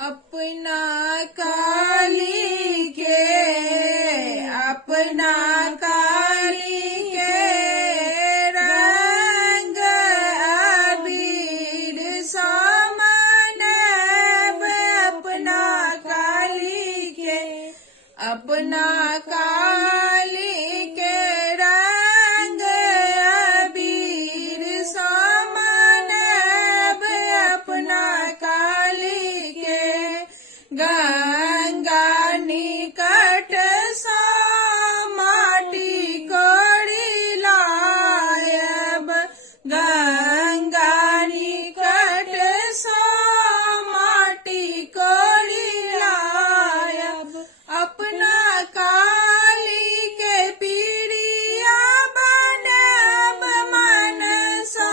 अपना काली के अपना काली के रंग अबीर समनब अपना काली के अपना काली के रंग अबीर समनब अपना काली के गंगा निकट सा माटी कोड़ी लायब गंगा निकट सा माटी कोड़ी लायब अपना काली के पीड़िया बनब मन सा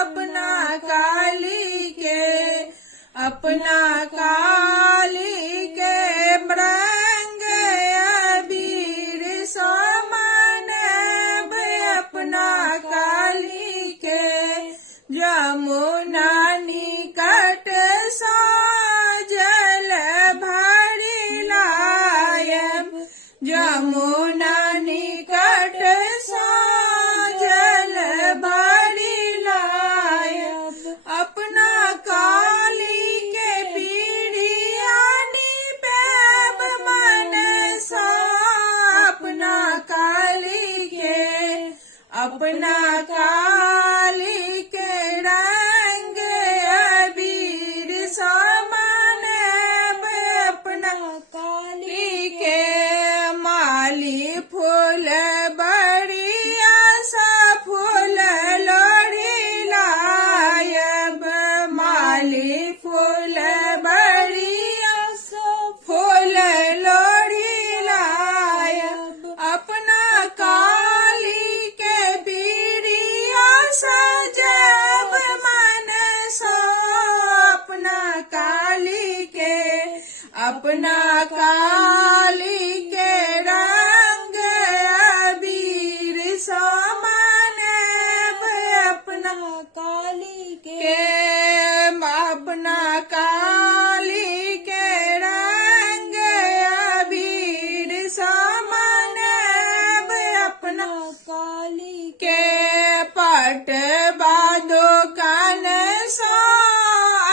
अपना काली के अपना काली के रंग अबीर समनब अपना काली के यमुना निकट सा जल भरी लायब यमुना निकट सा जल भरी लायब अपना काली के पीड़िया निपैब मन सा अपना काली के अपना काली के रंग अबीर समनब अपना काली के माली फूल बड़िया सा फूल लोड़ी लायब माली फूल बड़िया सा फूल लोड़ी लायब अपना काली के पीड़िया सजब मन सा अपना काली के अपना काली के रंग अबीर समनब अपना काली के अपना काली के रंग अबीर समनब अपना काली के पट बादो कान सा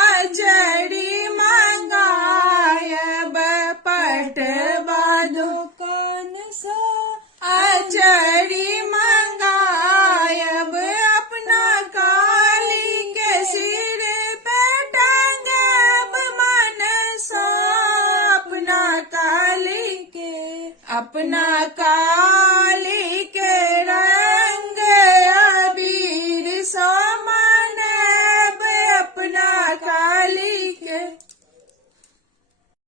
अजड़ी मंगायब पट बादो कान सा अजड़ी मंगायब अपना काली के सिर पे टंगब मन सा अपना काली के अपना काली